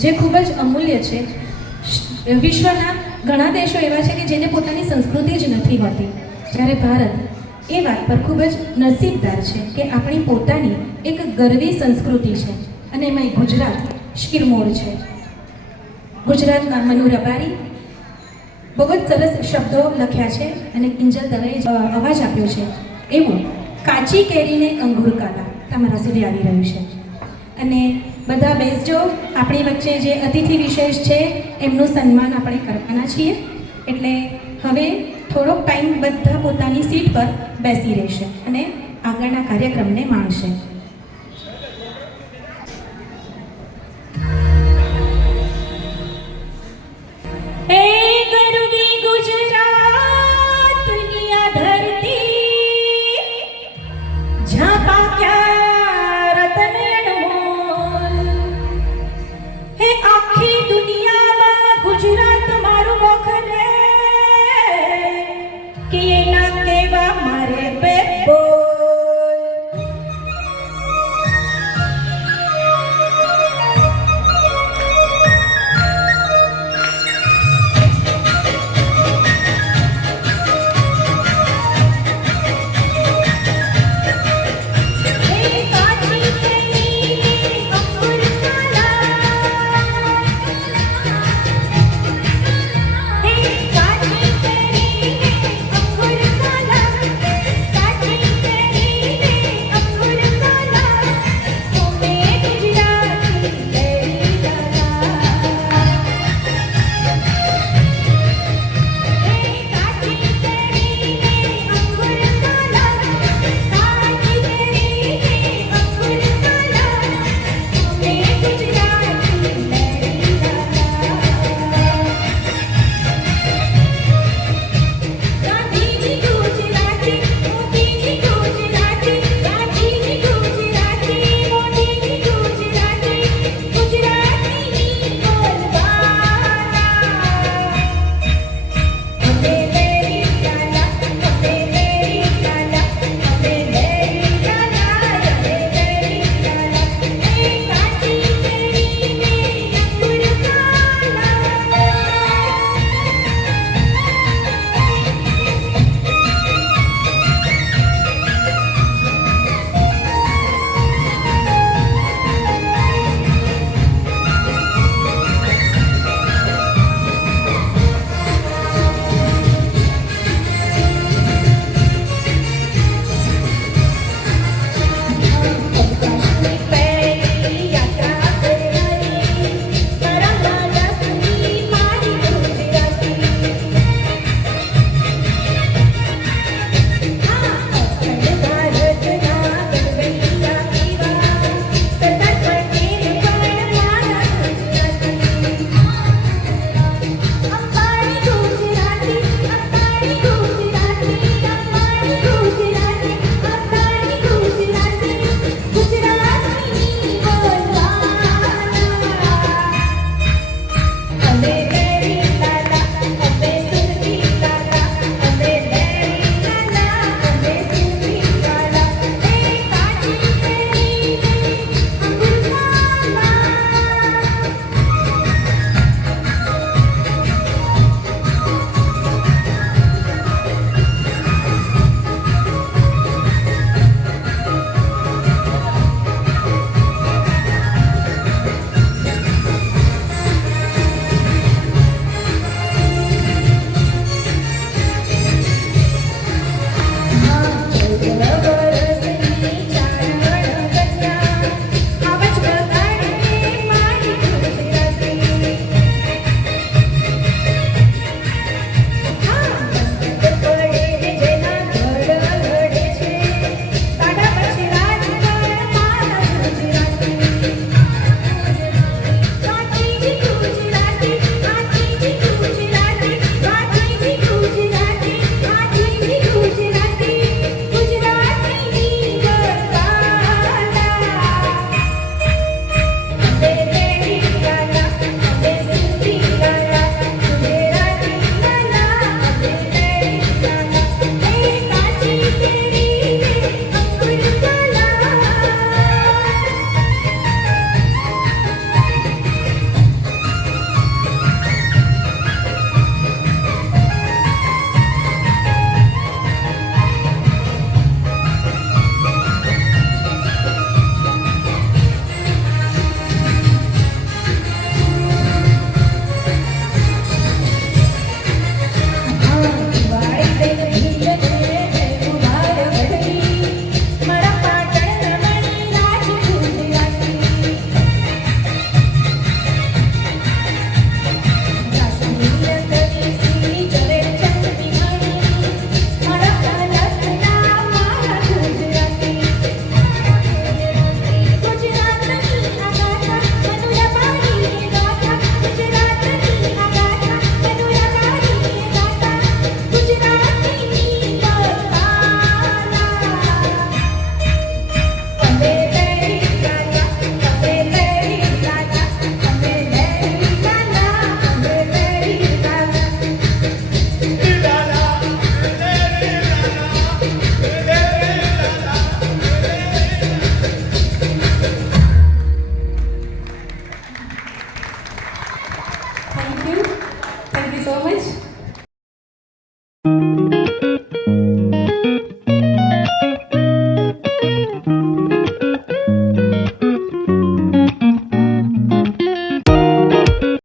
જે ખૂબ જ અમૂલ્ય છે. વિશ્વના ઘણા દેશો એવા છે કે જેને પોતાની સંસ્કૃતિ જ નથી હોતી, જ્યારે ભારત એ વાત પર ખૂબ જ નસીબદાર છે કે આપણી પોતાની એક ગરવી સંસ્કૃતિ છે અને એમાં ગુજરાત શિરમોર છે. ગુજરાતના મનુ રબારી બહુ જ સરસ શબ્દો લખ્યા છે અને કિંજલ દવેએ અવાજ આપ્યો છે એવું કાચી કેરીને અંગુર કાલા તમારા સુધી આવી રહ્યું છે. અને બધા બેસજો. આપણી વચ્ચે જે અતિથિ વિશેષ છે એમનું સન્માન આપણે કરવાના છીએ, એટલે હવે થોડોક ટાઈમ બધા પોતાની સીટ પર બેસી રહેશે અને આગળના કાર્યક્રમને માણશે. Thank you so much.